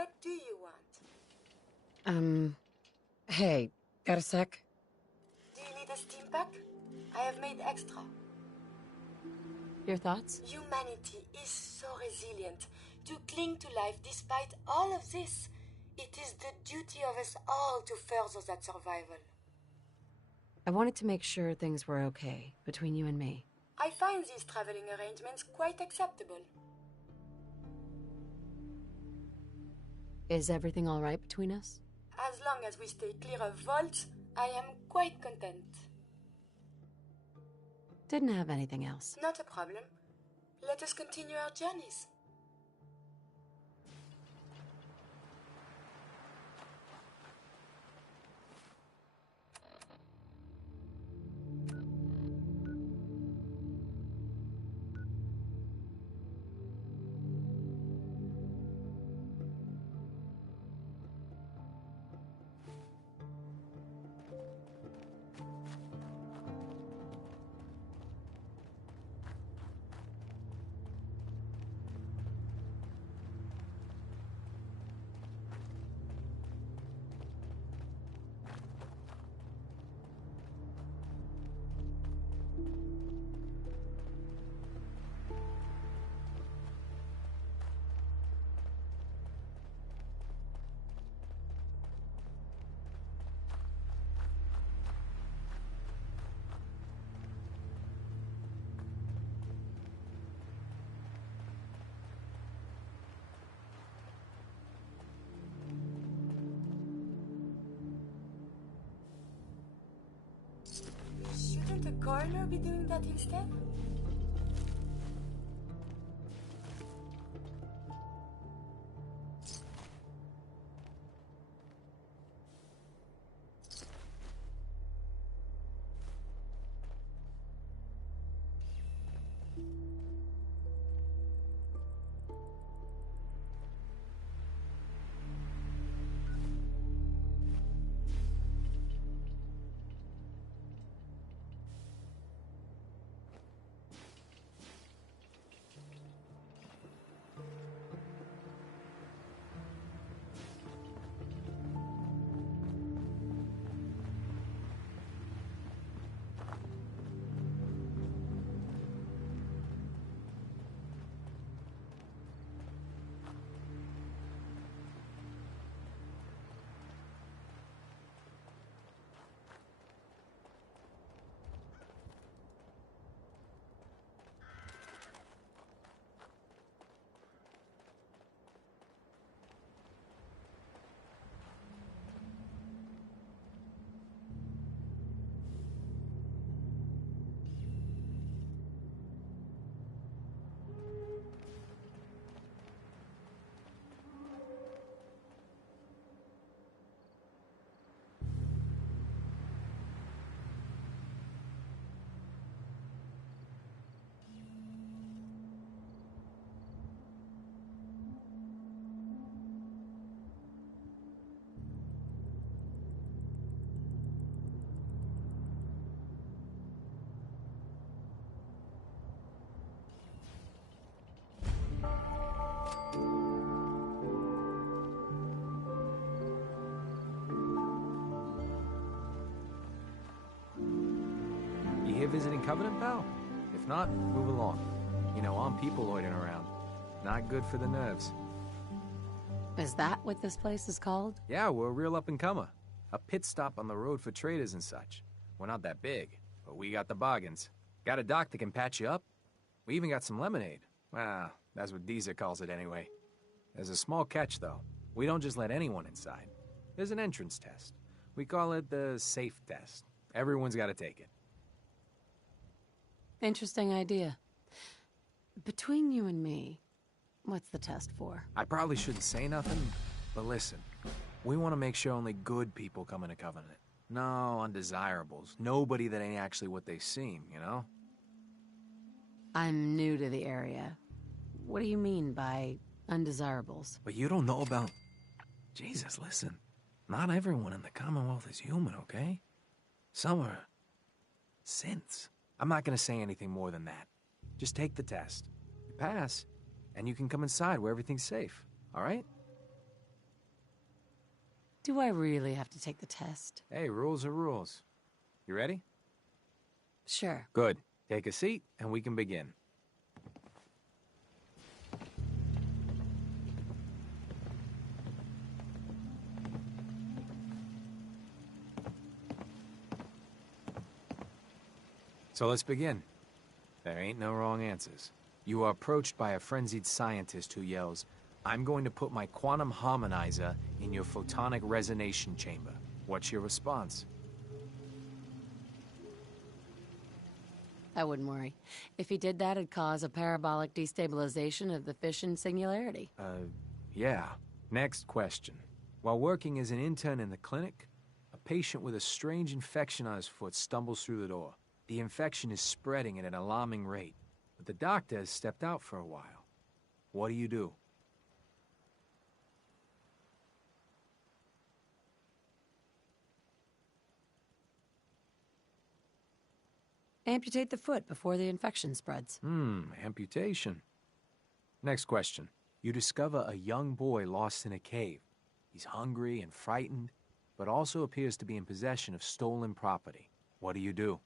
What do you want? Hey, got a sec? Do you need a steam pack? I have made extra. Your thoughts? Humanity is so resilient to cling to life despite all of this. It is the duty of us all to further that survival. I wanted to make sure things were okay between you and me. I find these traveling arrangements quite acceptable. Is everything all right between us? As long as we stay clear of vaults, I am quite content. Didn't have anything else. Not a problem. Let us continue our journeys. Shouldn't a coroner be doing that instead? You here visiting Covenant, pal? If not, move along. You know, armed people loitering around. Not good for the nerves. Is that what this place is called? Yeah, we're a real up-and-comer. A pit stop on the road for traders and such. We're not that big, but we got the bargains. Got a dock that can patch you up. We even got some lemonade. Well, that's what Deezer calls it anyway. There's a small catch, though. We don't just let anyone inside. There's an entrance test. We call it the safe test. Everyone's got to take it. Interesting idea. Between you and me, what's the test for? I probably shouldn't say nothing, but listen. We want to make sure only good people come into Covenant. No undesirables. Nobody that ain't actually what they seem, you know? I'm new to the area. What do you mean by undesirables? But you don't know about... Jesus, listen. Not everyone in the Commonwealth is human, okay? Some are... synths. I'm not gonna say anything more than that. Just take the test. You pass, and you can come inside where everything's safe, all right? Do I really have to take the test? Hey, rules are rules. You ready? Sure. Good. Take a seat, and we can begin. So let's begin. There ain't no wrong answers. You are approached by a frenzied scientist who yells, "I'm going to put my quantum harmonizer in your photonic resonation chamber." What's your response? I wouldn't worry. If he did that, it'd cause a parabolic destabilization of the fission singularity. Yeah. Next question. While working as an intern in the clinic, a patient with a strange infection on his foot stumbles through the door. The infection is spreading at an alarming rate, but the doctor has stepped out for a while. What do you do? Amputate the foot before the infection spreads. Amputation. Next question. You discover a young boy lost in a cave. He's hungry and frightened, but also appears to be in possession of stolen property. What do you do?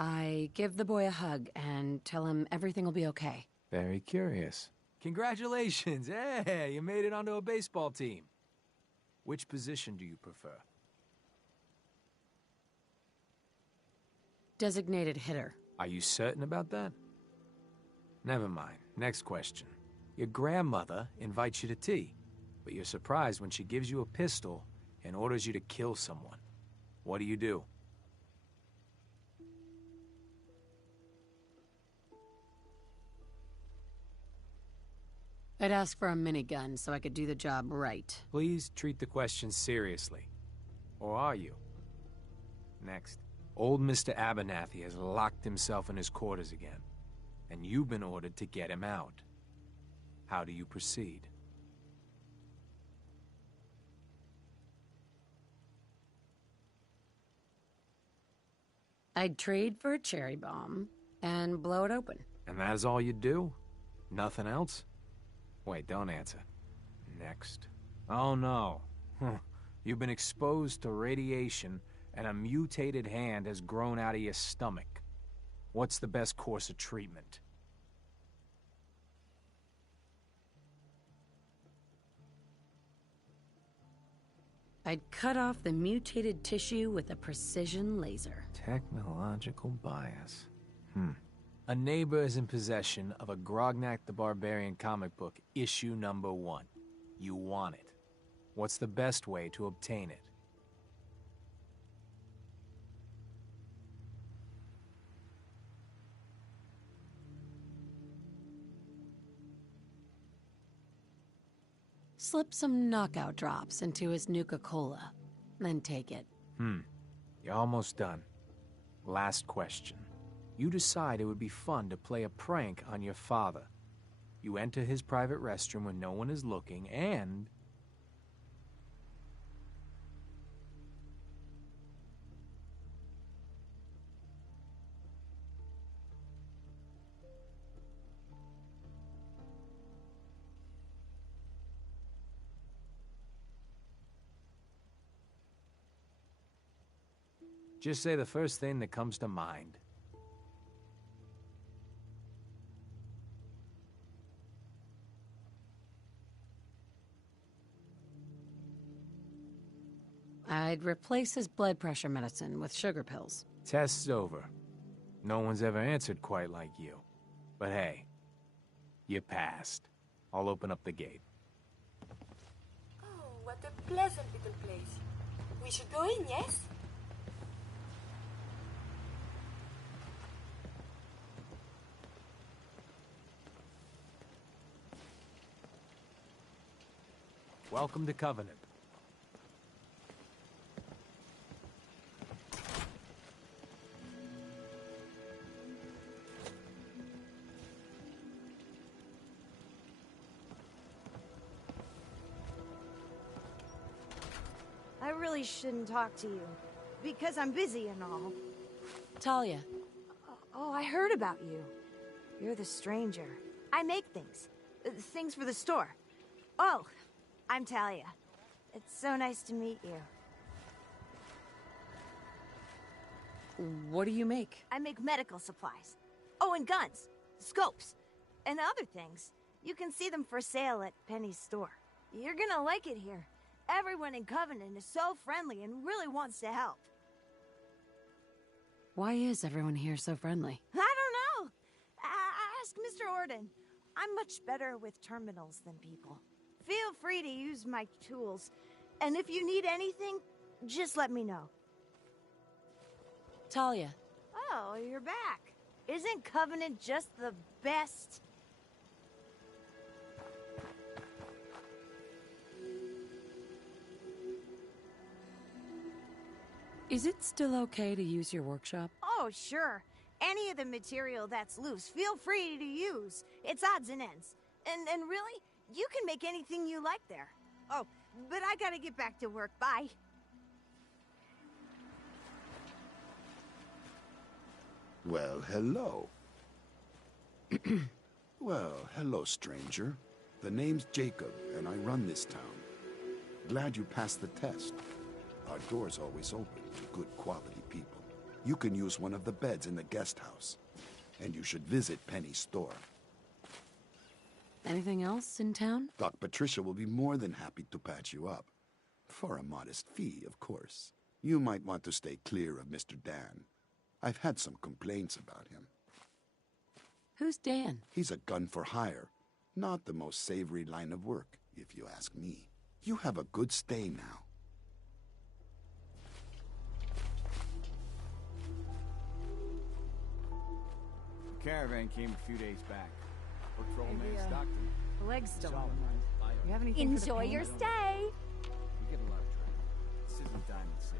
I give the boy a hug and tell him everything will be okay. Very curious. Congratulations! Hey, you made it onto a baseball team. Which position do you prefer? Designated hitter. Are you certain about that? Never mind. Next question. Your grandmother invites you to tea, but you're surprised when she gives you a pistol and orders you to kill someone. What do you do? I'd ask for a minigun so I could do the job right. Please treat the question seriously. Or are you? Next. Old Mr. Abernathy has locked himself in his quarters again, and you've been ordered to get him out. How do you proceed? I'd trade for a cherry bomb and blow it open. And that is all you do? Nothing else? Wait, don't answer. Next. Oh no. You've been exposed to radiation and a mutated hand has grown out of your stomach. What's the best course of treatment? I'd cut off the mutated tissue with a precision laser. Technological bias. A neighbor is in possession of a Grognak the Barbarian comic book, issue number 1. You want it. What's the best way to obtain it? Slip some knockout drops into his Nuka-Cola, then take it. You're almost done. Last question. You decide it would be fun to play a prank on your father. You enter his private restroom when no one is looking, and... just say the first thing that comes to mind. I'd replace his blood pressure medicine with sugar pills. Test's over. No one's ever answered quite like you. But hey, you passed. I'll open up the gate. Oh, what a pleasant little place. We should go in, yes? Welcome to Covenant. I really shouldn't talk to you. because I'm busy and all. Talia. Oh, I heard about you. You're the stranger. I make things. Things for the store. Oh, I'm Talia. It's so nice to meet you. What do you make? I make medical supplies. Oh, and guns, scopes, and other things. You can see them for sale at Penny's store. You're gonna like it here. Everyone in Covenant is so friendly and really wants to help. Why is everyone here so friendly? I don't know. Ask Mr. Orden. I'm much better with terminals than people. Feel free to use my tools. And if you need anything, just let me know. Talia. Oh, you're back. Isn't Covenant just the best? Is it still okay to use your workshop? Oh, sure. Any of the material that's loose, feel free to use. It's odds and ends. And really, you can make anything you like there. Oh, but I gotta get back to work. Bye. Well, hello. Well, hello, stranger. The name's Jacob, and I run this town. Glad you passed the test. Our door's always open to good quality people. You can use one of the beds in the guest house. And you should visit Penny's store. Anything else in town? Doc Patricia will be more than happy to patch you up. For a modest fee, of course. You might want to stay clear of Mr. Dan. I've had some complaints about him. Who's Dan? He's a gun for hire. Not the most savory line of work, if you ask me. You have a good stay now. The caravan came a few days back. Looked for old man Stockton. The leg's still Saw on. him. You have anything Enjoy your stay. You get a lot of traffic. This isn't Diamond City.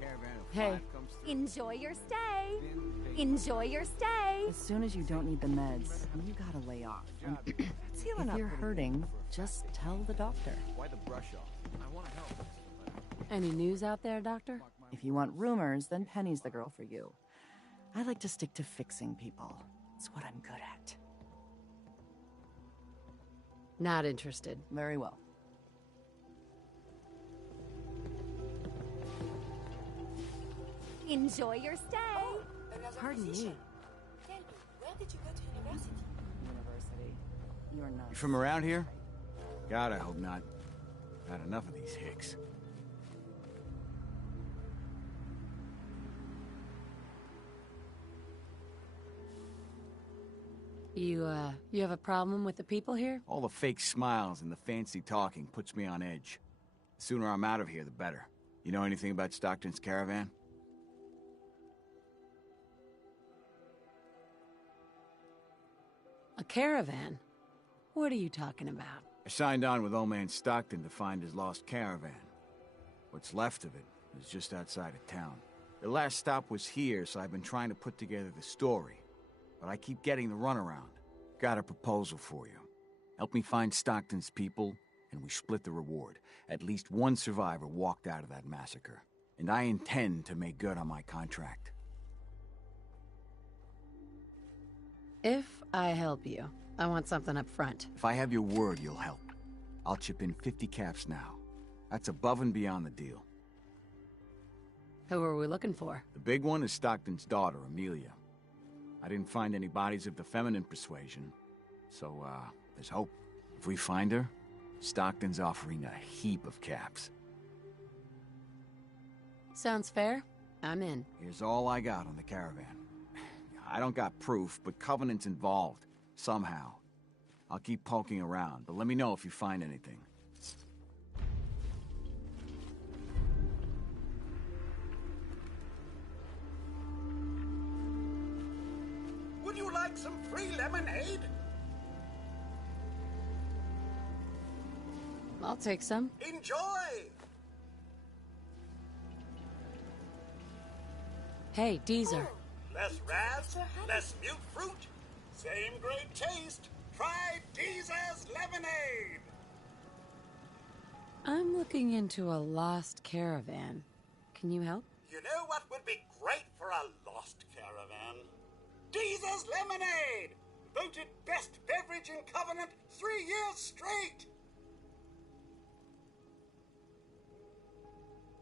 Caravan of Hey. five comes through. Enjoy your stay. Then they- Enjoy your stay. As soon as you don't need the meds, you gotta lay off. Job. It's healing If up you're pretty hurting, just tell the doctor. Why the brush off? I want to help. Any news out there, Doctor? If you want rumors, then Penny's the girl for you. I like to stick to fixing people. It's what I'm good at. Not interested. Very well. Enjoy your stay. Another Pardon me. physician. Tell me, where did you go to university? University. You're not. You from around here? God, I hope not. Had enough of these hicks. You have a problem with the people here? All the fake smiles and the fancy talking puts me on edge. The sooner I'm out of here, the better. You know anything about Stockton's caravan? A caravan? What are you talking about? I signed on with old man Stockton to find his lost caravan. What's left of it is just outside of town. The last stop was here, so I've been trying to put together the story. But I keep getting the runaround. Got a proposal for you. Help me find Stockton's people, and we split the reward. At least one survivor walked out of that massacre. And I intend to make good on my contract. If I help you, I want something up front. If I have your word, you'll help. I'll chip in 50 caps now. That's above and beyond the deal. Who are we looking for? The big one is Stockton's daughter, Amelia. I didn't find any bodies of the feminine persuasion, so, there's hope. If we find her, Stockton's offering a heap of caps. Sounds fair. I'm in. Here's all I got on the caravan. I don't got proof, but Covenant's involved, somehow. I'll keep poking around, but let me know if you find anything. Would you like some free lemonade? I'll take some. Enjoy! Hey, Deezer. Less raz, less mute fruit, same great taste. Try Deezer's lemonade! I'm looking into a lost caravan. Can you help? you know what would be great for a lost caravan? Deezer's Lemonade! Voted best beverage in Covenant 3 years straight!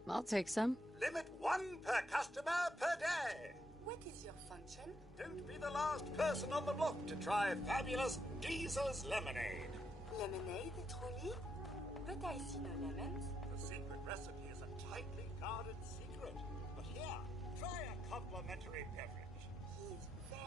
I'll take some. Limit 1 per customer per day. What is your function? Don't be the last person on the block to try fabulous Deezer's Lemonade. Lemonade, truly? But I see no lemons. The secret recipe is a tightly guarded secret. But here, try a complimentary beverage. He is very...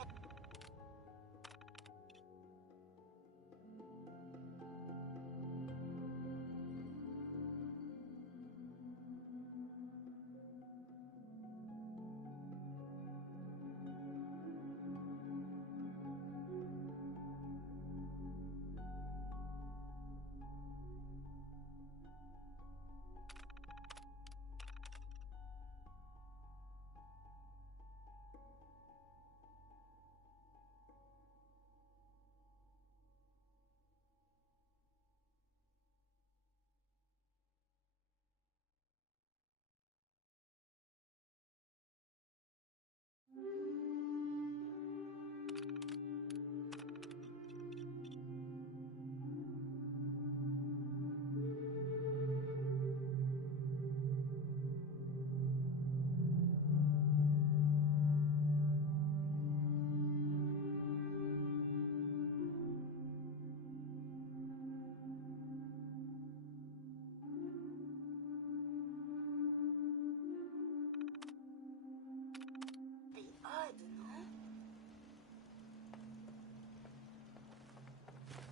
odd, no?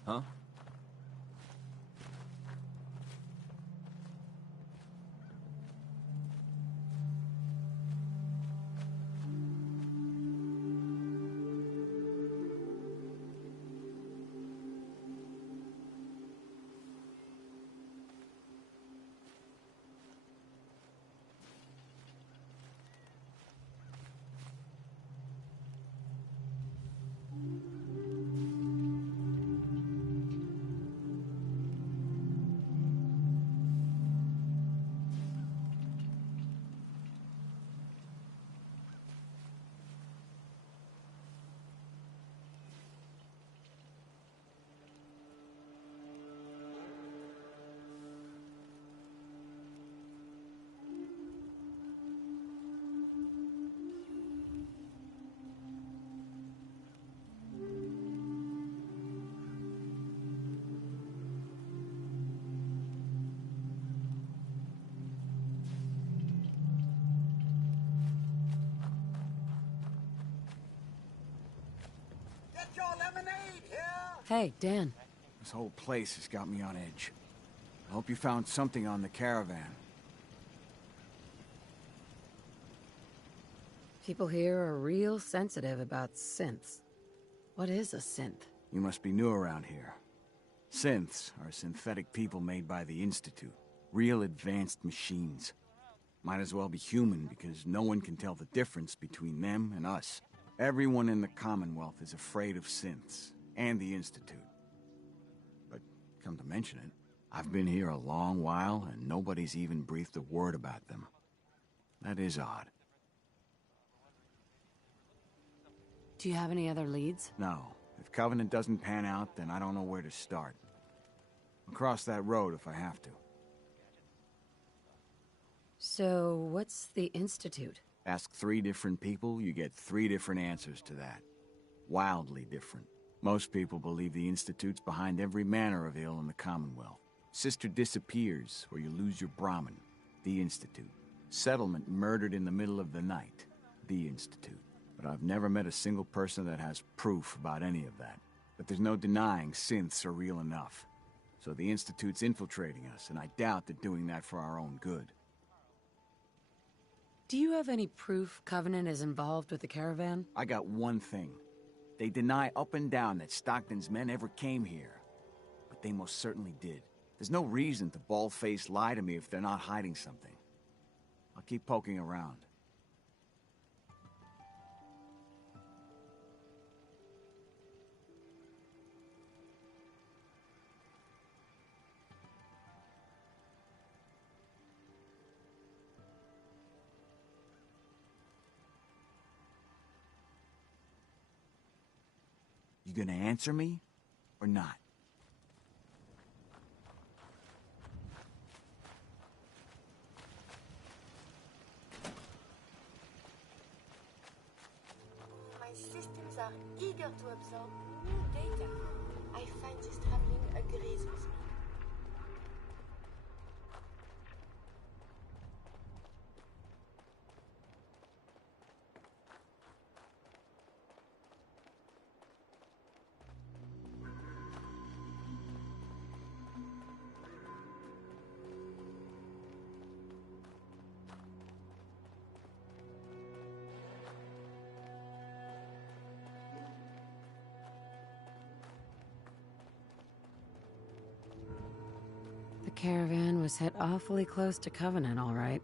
Huh? Get your lemonade here! Hey, Dan. This whole place has got me on edge. I hope you found something on the caravan. People here are real sensitive about synths. What is a synth? You must be new around here. Synths are synthetic people made by the Institute. Real advanced machines. Might as well be human because no one can tell the difference between them and us. Everyone in the Commonwealth is afraid of synths, and the Institute. But come to mention it, I've been here a long while, and nobody's even breathed a word about them. That is odd. Do you have any other leads? No. If Covenant doesn't pan out, then I don't know where to start. I'll cross that road if I have to. So, what's the Institute? Ask 3 different people, you get 3 different answers to that. Wildly different. Most people believe the Institute's behind every manner of ill in the Commonwealth. Sister disappears, or you lose your Brahmin. The Institute. Settlement murdered in the middle of the night. The Institute. But I've never met a single person that has proof about any of that. But there's no denying synths are real enough. So the Institute's infiltrating us, and I doubt they're doing that for our own good. Do you have any proof Covenant is involved with the caravan? I got one thing. They deny up and down that Stockton's men ever came here. But they most certainly did. There's no reason to bald-faced lie to me if they're not hiding something. I'll keep poking around. You gonna answer me, or not? My systems are eager to absorb new data. I find this traveling agrees with me. The caravan was hit awfully close to Covenant, all right.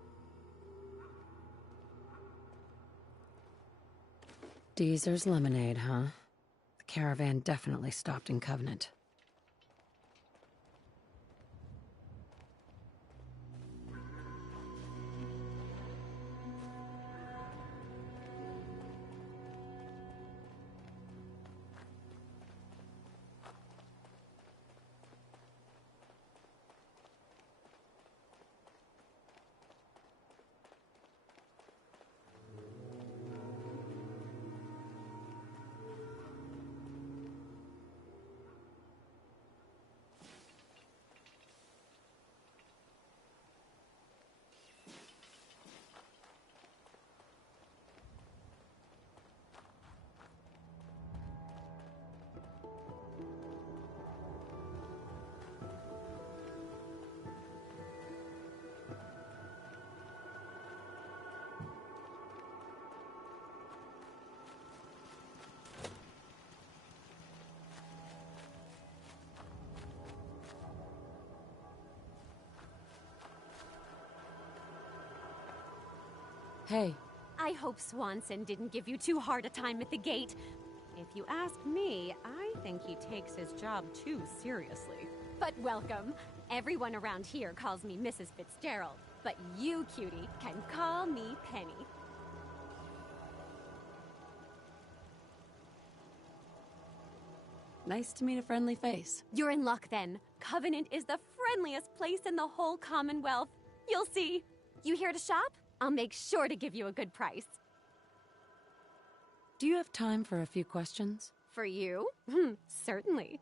Deezer's lemonade, huh? The caravan definitely stopped in Covenant. Hey. I hope Swanson didn't give you too hard a time at the gate. If you ask me, I think he takes his job too seriously. But welcome. Everyone around here calls me Mrs. Fitzgerald, but you, cutie, can call me Penny. Nice to meet a friendly face. You're in luck then. Covenant is the friendliest place in the whole Commonwealth. You'll see. You here to shop? I'll make sure to give you a good price. Do you have time for a few questions? For you? Certainly.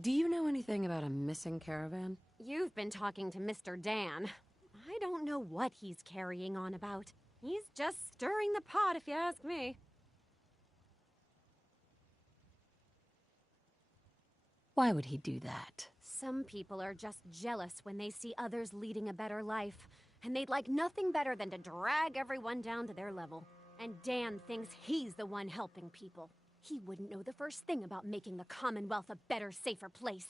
Do you know anything about a missing caravan? You've been talking to Mr. Dan. I don't know what he's carrying on about. He's just stirring the pot, if you ask me. Why would he do that? Some people are just jealous when they see others leading a better life, and they'd like nothing better than to drag everyone down to their level. And Dan thinks he's the one helping people. He wouldn't know the first thing about making the Commonwealth a better, safer place.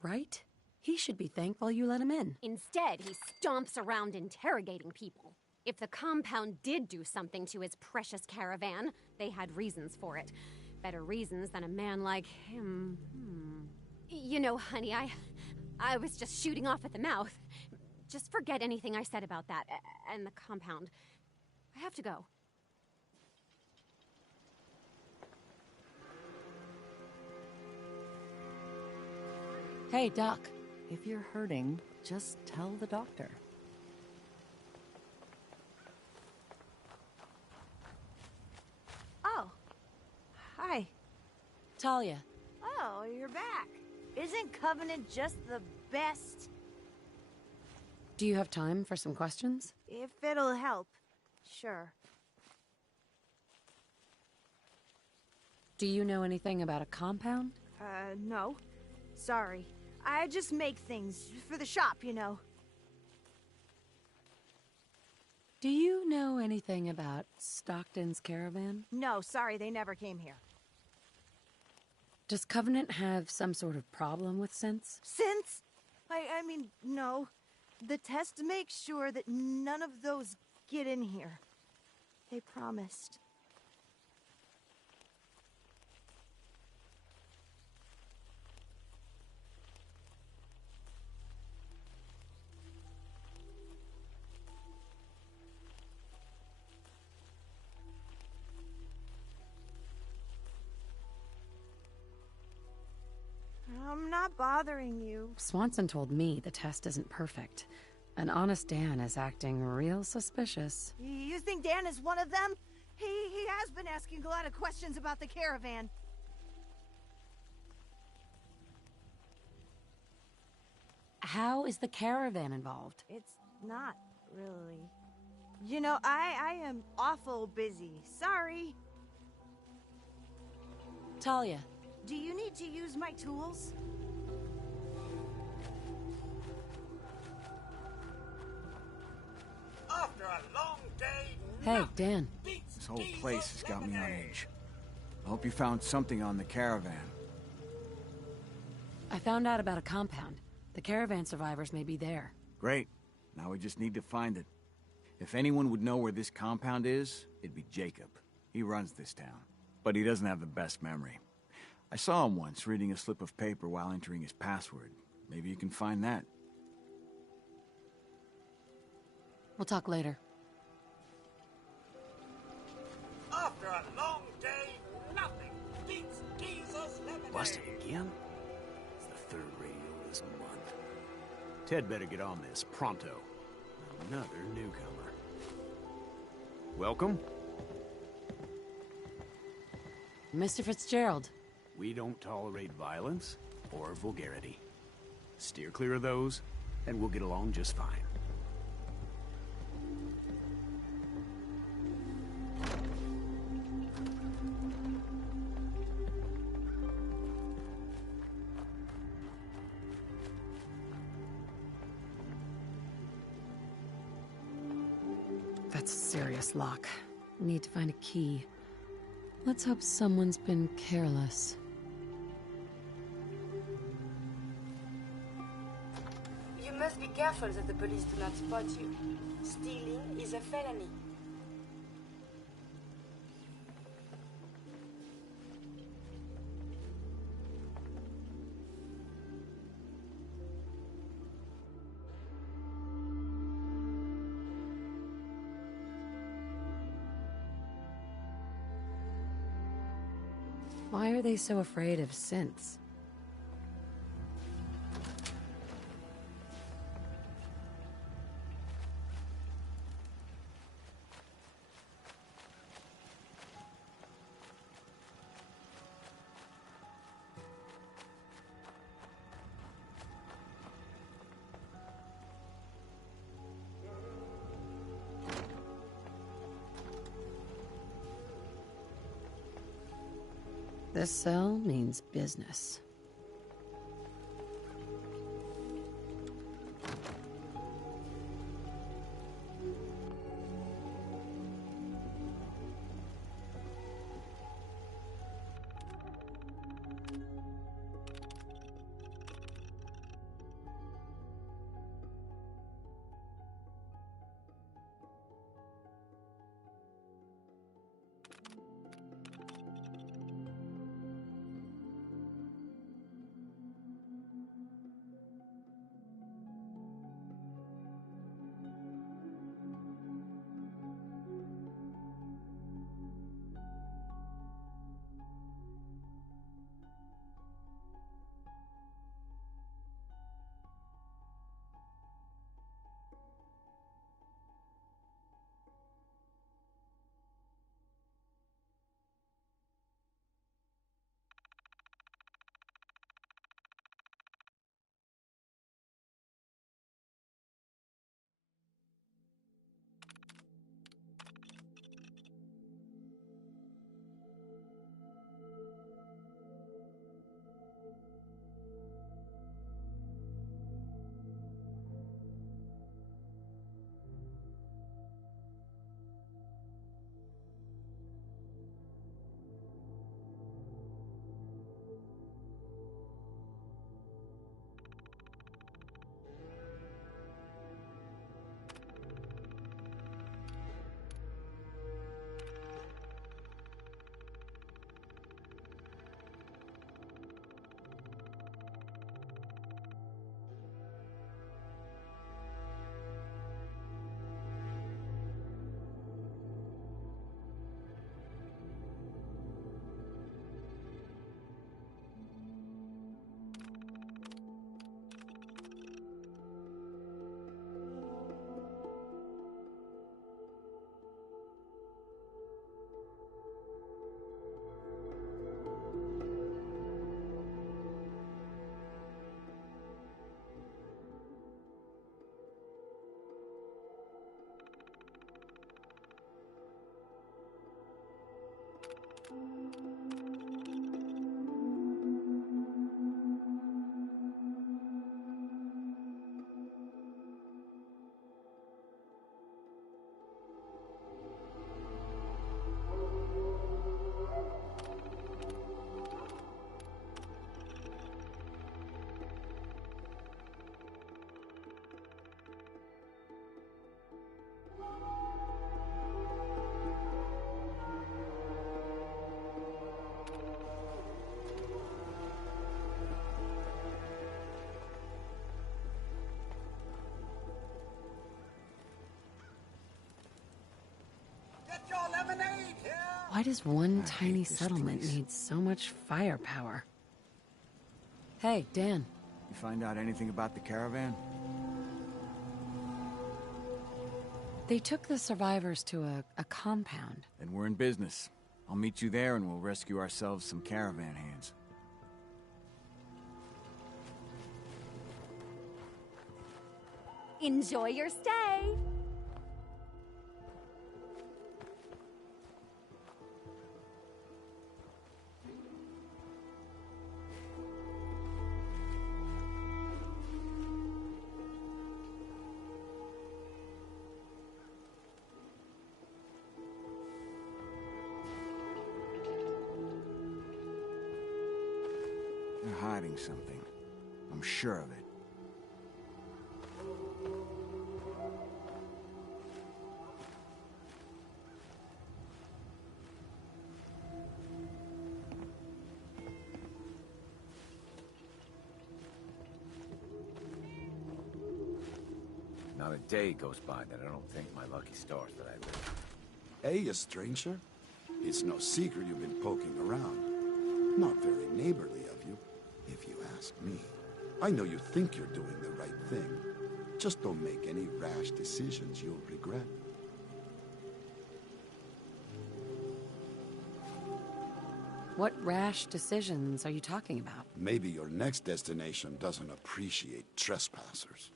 Right? He should be thankful you let him in. Instead, he stomps around interrogating people. If the compound did do something to his precious caravan, they had reasons for it. Better reasons than a man like him. You know, honey, I was just shooting off at the mouth. Just forget anything I said about that and the compound. I have to go. Hey, Doc. If you're hurting, just tell the doctor. Oh. Hi. Talia. Oh, you're back. Isn't Covenant just the best? Do you have time for some questions? If it'll help. Sure. Do you know anything about a compound? No. Sorry. I just make things for the shop, you know. Do you know anything about Stockton's caravan? No, sorry, they never came here. Does Covenant have some sort of problem with synths? Since? I mean, no. The test makes sure that none of those get in here. They promised. I'm not bothering you. Swanson told me the test isn't perfect. And Honest Dan is acting real suspicious. You think Dan is one of them? He has been asking a lot of questions about the caravan. How is the caravan involved? It's not really. You know, I am awful busy. Sorry. Talia. Do you need to use my tools? After a long day, Hey, Dan. This whole place has got me on edge. I hope you found something on the caravan. I found out about a compound. The caravan survivors may be there. Great. Now we just need to find it. If anyone would know where this compound is, it'd be Jacob. He runs this town. But he doesn't have the best memory. I saw him once reading a slip of paper while entering his password. Maybe you can find that. We'll talk later. After a long day, nothing beats Jesus lemonade. Busted again? It's the third radio this month. Ted better get on this, pronto. Another newcomer. Welcome. Mr. Fitzgerald. We don't tolerate violence or vulgarity. Steer clear of those, and we'll get along just fine. That's a serious lock. Need to find a key. Let's hope someone's been careless. You must be careful that the police do not spot you. Stealing is a felony. Why are they so afraid of synths? This cell means business. lemonade here! Why does one tiny settlement need so much firepower? Hey, Dan. You find out anything about the caravan? They took the survivors to a compound. Then we're in business. I'll meet you there and we'll rescue ourselves some caravan hands. Enjoy your stay. They're hiding something. I'm sure of it. Not a day goes by that I don't think my lucky stars that I live. Hey, a stranger? It's no secret you've been poking around. Not very neighborly of you, if you ask me. I know you think you're doing the right thing. Just don't make any rash decisions you'll regret. What rash decisions are you talking about? Maybe your next destination doesn't appreciate trespassers.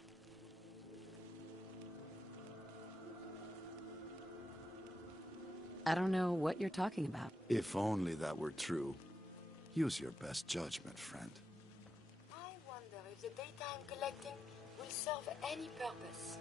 I don't know what you're talking about. If only that were true. Use your best judgment, friend. I wonder if the data I'm collecting will serve any purpose.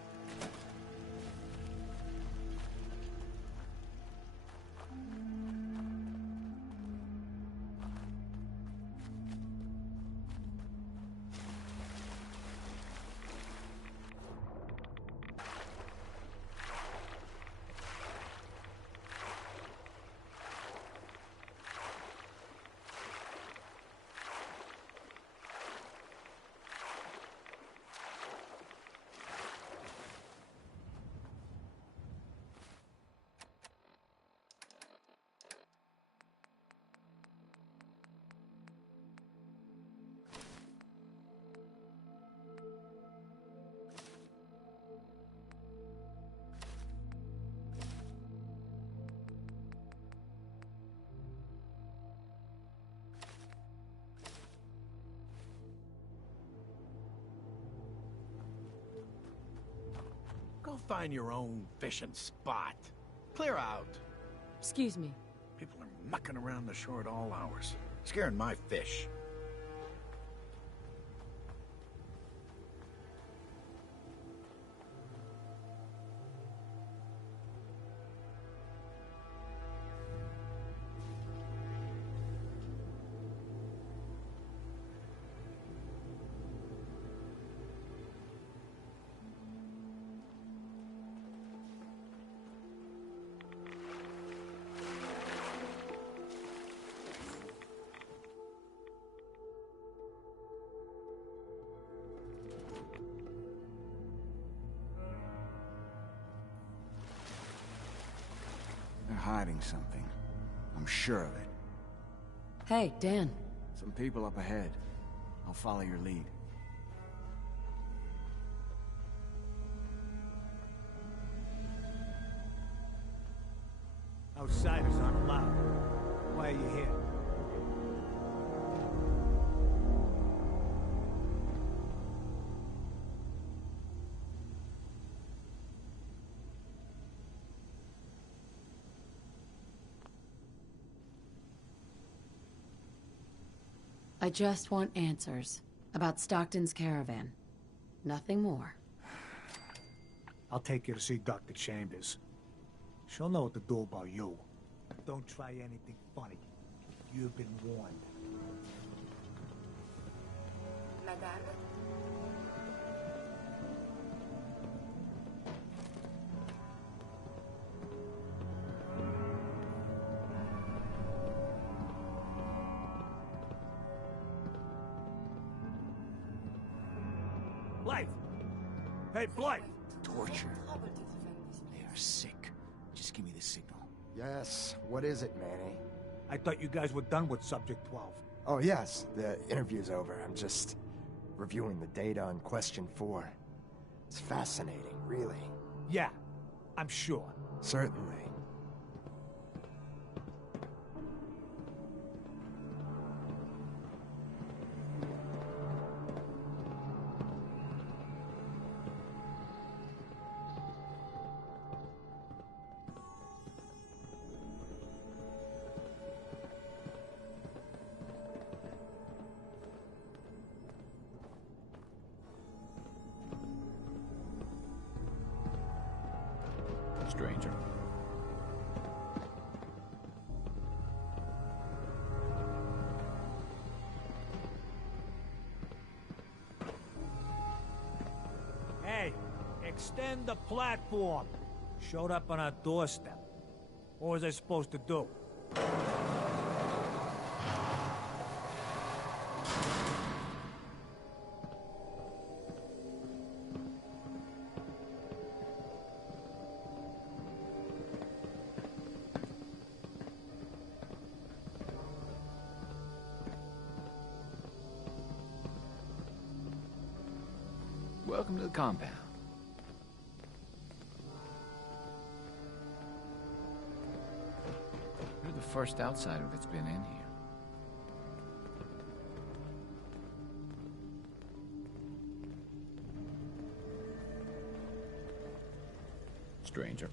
Go find your own fishing spot. Clear out. Excuse me. People are mucking around the shore at all hours, scaring my fish. They're hiding something. I'm sure of it. Hey, Dan. Some people up ahead. I'll follow your lead. Outsiders aren't allowed. Why are you here? I just want answers about Stockton's caravan. Nothing more. I'll take you to see Dr. Chambers. She'll know what to do about you. Don't try anything funny. You've been warned. Madame? Blythe! Hey, Blythe! Torture. They are sick. Just give me the signal. Yes, what is it, Manny? I thought you guys were done with Subject 12. Oh, yes, the interview's over. I'm just reviewing the data on Question 4. It's fascinating, really. Yeah, I'm sure. Certainly. Stranger. Hey, extend the platform. Showed up on our doorstep. What was I supposed to do? Welcome to the compound. You're the first outsider that's been in here. Stranger.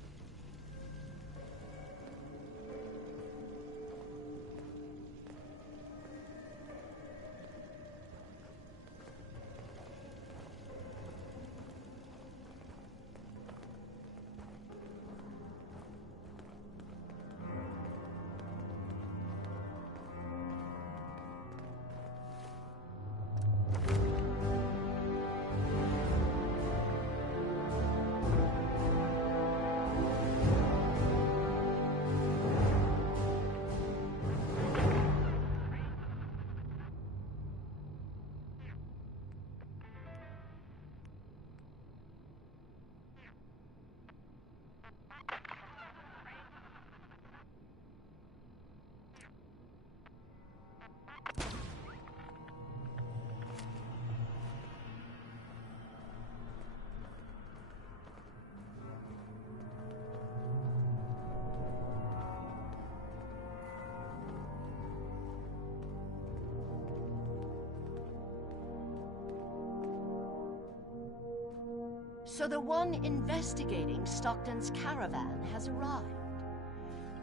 So the one investigating Stockton's caravan has arrived.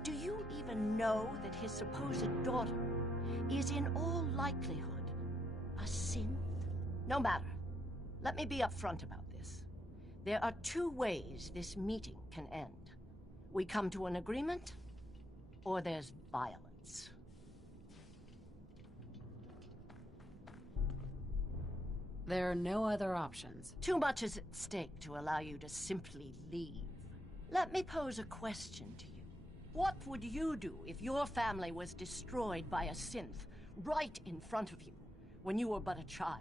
Do you even know that his supposed daughter is in all likelihood a synth? No matter. Let me be upfront about this. There are two ways this meeting can end. We come to an agreement, or there's violence. There are no other options. Too much is at stake to allow you to simply leave. Let me pose a question to you. What would you do if your family was destroyed by a synth right in front of you when you were but a child?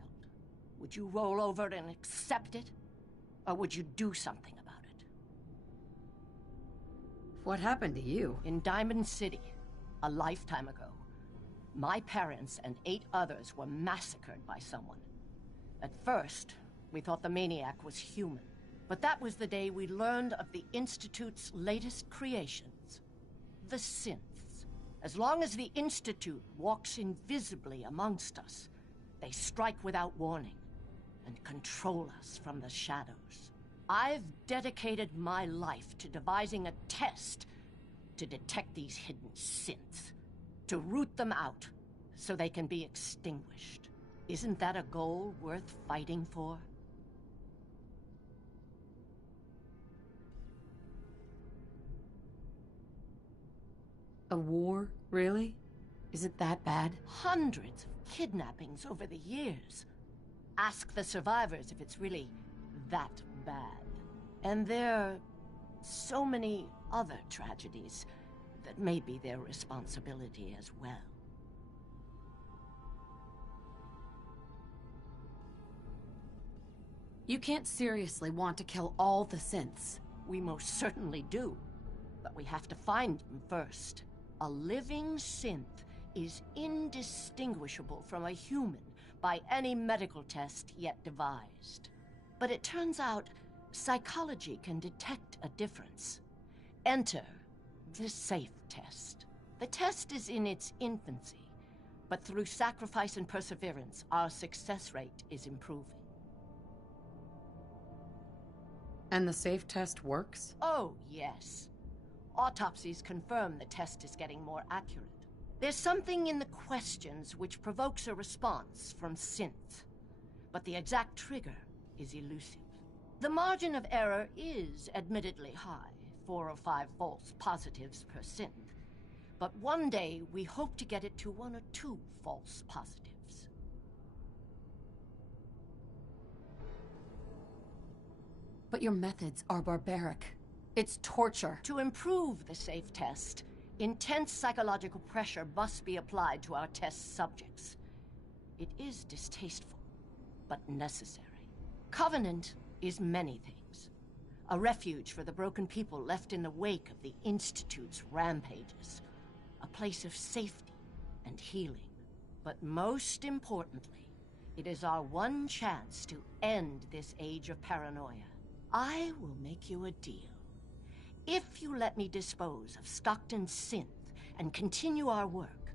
Would you roll over and accept it? Or would you do something about it? What happened to you? In Diamond City, a lifetime ago, my parents and 8 others were massacred by someone. At first, we thought the maniac was human. But that was the day we learned of the Institute's latest creations, the synths. As long as the Institute walks invisibly amongst us, they strike without warning and control us from the shadows. I've dedicated my life to devising a test to detect these hidden synths, to root them out so they can be extinguished. Isn't that a goal worth fighting for? A war, really? Is it that bad? Hundreds of kidnappings over the years. Ask the survivors if it's really that bad. And there are so many other tragedies that may be their responsibility as well. You can't seriously want to kill all the synths. We most certainly do. But we have to find him first. A living synth is indistinguishable from a human by any medical test yet devised. But it turns out psychology can detect a difference. Enter the SAFE test. The test is in its infancy, but through sacrifice and perseverance, our success rate is improving. And the SAFE test works? Oh, yes. Autopsies confirm the test is getting more accurate. There's something in the questions which provokes a response from synth, but the exact trigger is elusive. The margin of error is admittedly high, 4 or 5 false positives per synth. But one day, we hope to get it to 1 or 2 false positives. But your methods are barbaric. It's torture. To improve the SAFE test, intense psychological pressure must be applied to our test subjects. It is distasteful, but necessary. Covenant is many things. A refuge for the broken people left in the wake of the Institute's rampages. A place of safety and healing. But most importantly, it is our one chance to end this age of paranoia. I will make you a deal. If you let me dispose of Stockton's synth and continue our work,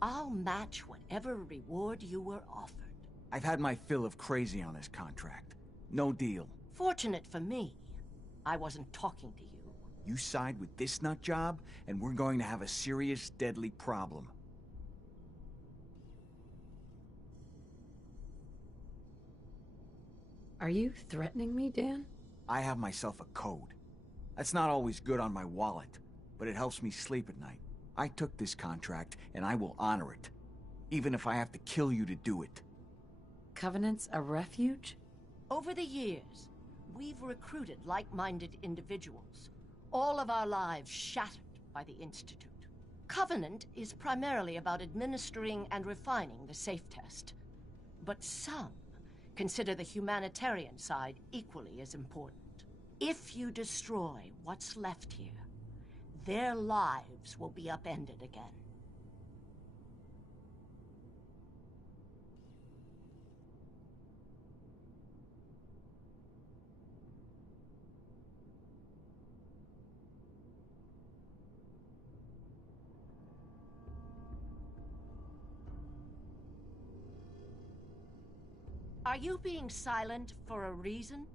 I'll match whatever reward you were offered. I've had my fill of crazy on this contract. No deal. Fortunate for me, I wasn't talking to you. You side with this nut job, and we're going to have a serious, deadly problem. Are you threatening me, Dan? I have myself a code. That's not always good on my wallet, but it helps me sleep at night. I took this contract, and I will honor it. Even if I have to kill you to do it. Covenant's a refuge? Over the years, we've recruited like-minded individuals. All of our lives shattered by the Institute. Covenant is primarily about administering and refining the SAFE test. But some consider the humanitarian side equally as important. If you destroy what's left here, their lives will be upended again. Are you being silent for a reason?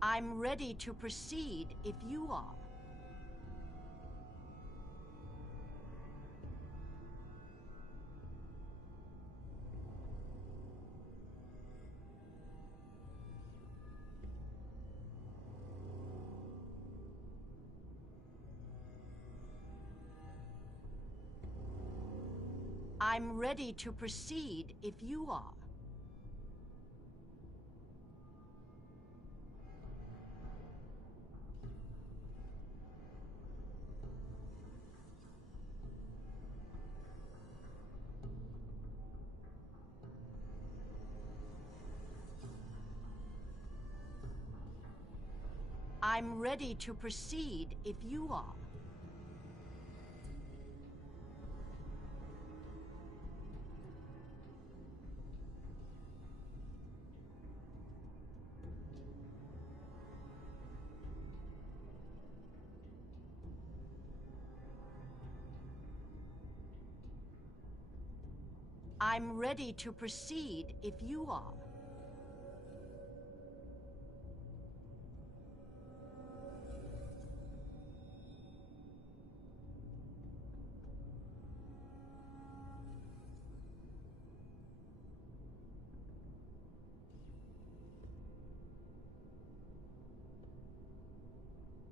I'm ready to proceed if you are. I'm ready to proceed if you are. I'm ready to proceed if you are. I'm ready to proceed if you are.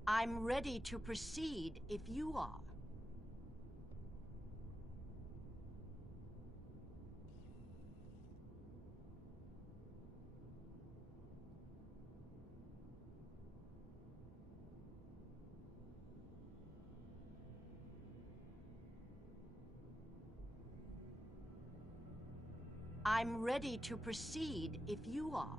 I'm ready to proceed if you are. I'm ready to proceed if you are.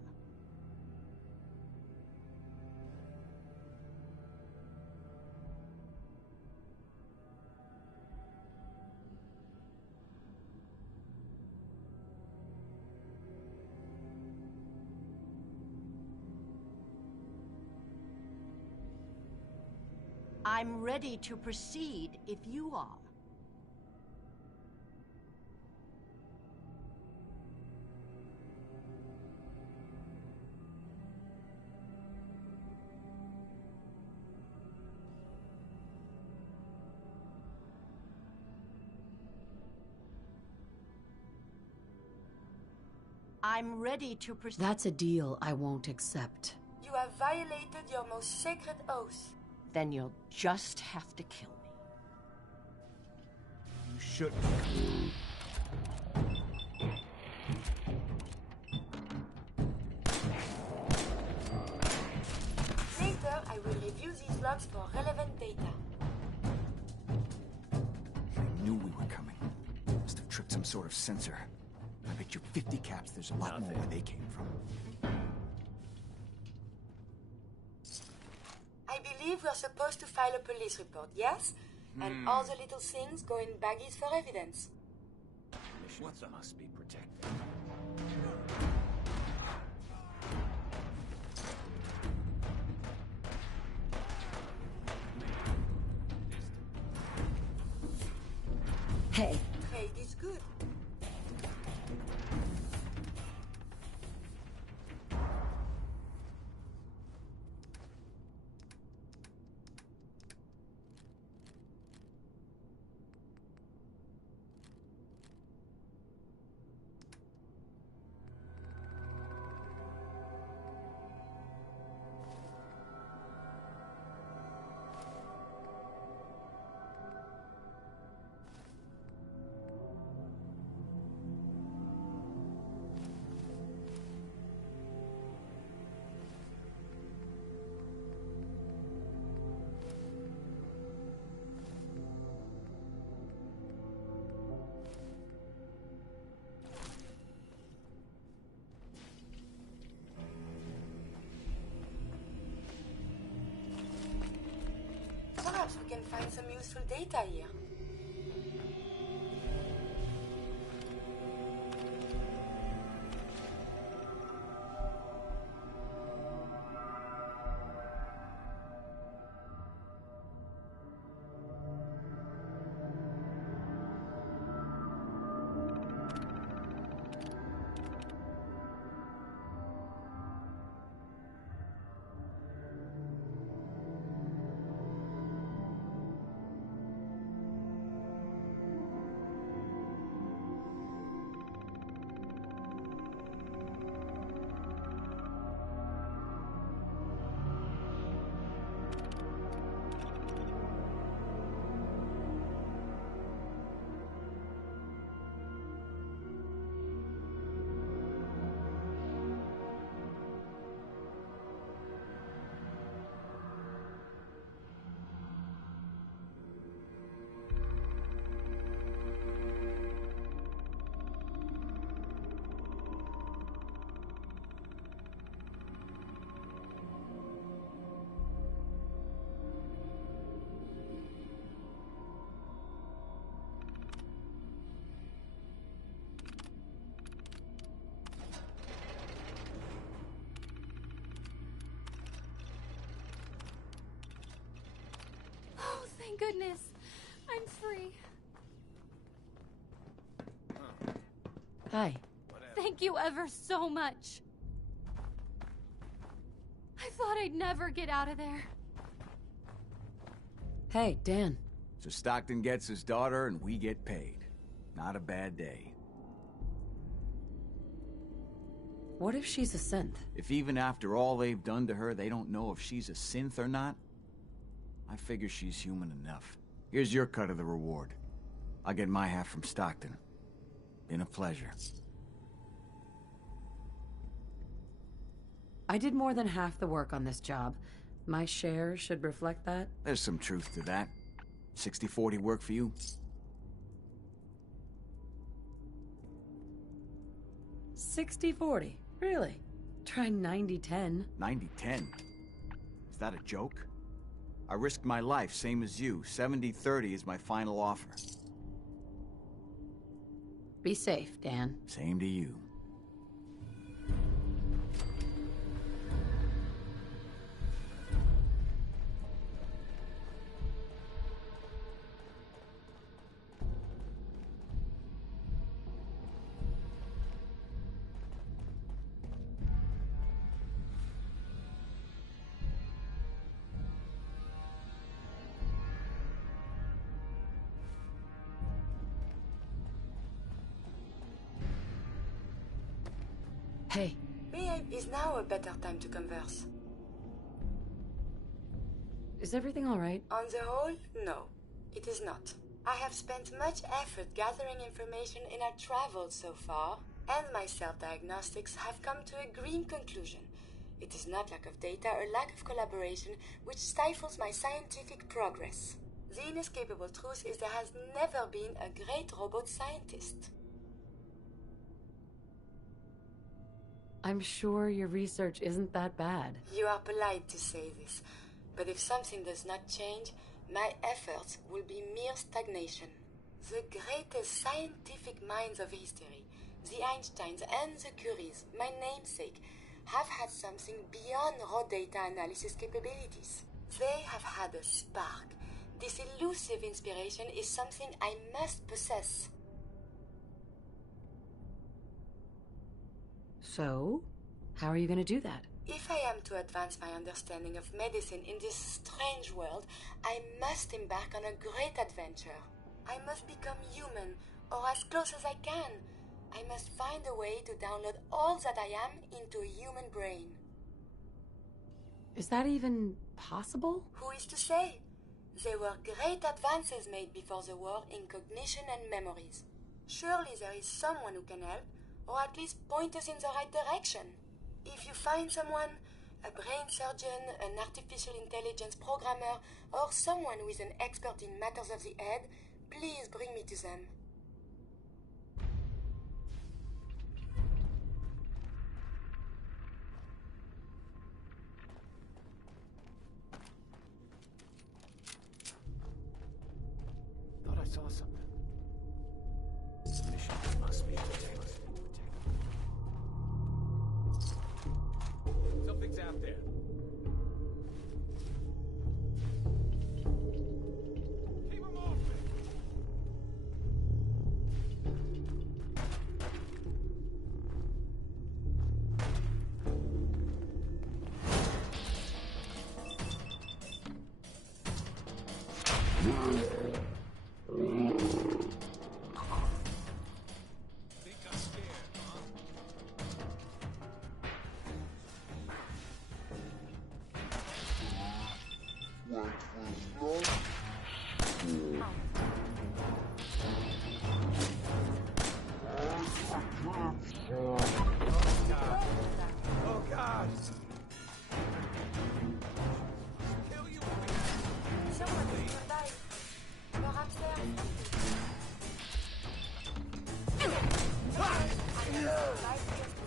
I'm ready to proceed if you are. I'm ready to proceed. That's a deal I won't accept. You have violated your most sacred oath. Then you'll just have to kill me. You shouldn't. Later, I will review these logs for relevant data. I knew we were coming. Must have tripped some sort of sensor. I bet you 50 caps there's a lot more where they came from. I believe we're supposed to file a police report, yes? And all the little things go in baggies for evidence. What must be protected. Hey. Trade is good. Perhaps we can find some useful data here. Thank goodness. I'm free. Hi. Thank you ever so much. I thought I'd never get out of there. Hey, Dan. So Stockton gets his daughter and we get paid. Not a bad day. What if she's a synth? If even after all they've done to her, they don't know if she's a synth or not, I figure she's human enough. Here's your cut of the reward. I'll get my half from Stockton. Been a pleasure. I did more than half the work on this job. My share should reflect that. There's some truth to that. 60-40 work for you? 60-40. Really? Try 90-10. 90-10? Is that a joke? I risked my life, same as you. 70-30 is my final offer. Be safe, Dan. Same to you. Hey. Is now a better time to converse. Is everything all right? On the whole, no. It is not. I have spent much effort gathering information in our travels so far, and my self-diagnostics have come to a grim conclusion. It is not lack of data or lack of collaboration which stifles my scientific progress. The inescapable truth is there has never been a great robot scientist. I'm sure your research isn't that bad. You are polite to say this, but if something does not change, my efforts will be mere stagnation. The greatest scientific minds of history, the Einsteins and the Curies, my namesake, have had something beyond raw data analysis capabilities. They have had a spark. This elusive inspiration is something I must possess. So, how are you going to do that? If I am to advance my understanding of medicine in this strange world, I must embark on a great adventure. I must become human, or as close as I can. I must find a way to download all that I am into a human brain. Is that even possible? Who is to say? There were great advances made before the war in cognition and memories. Surely there is someone who can help, or at least point us in the right direction. If you find someone, a brain surgeon, an artificial intelligence programmer, or someone who is an expert in matters of the head, please bring me to them. Thought I saw something. This mission must be protected. Something's out there. Keep him off me! Think I'm scared, huh? Oh God! Kill you! Someone is nearby. Perhaps they are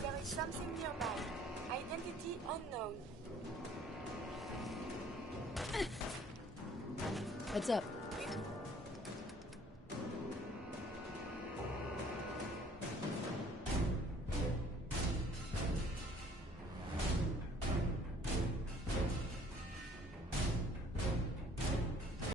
there is something nearby. Identity unknown. Heads up.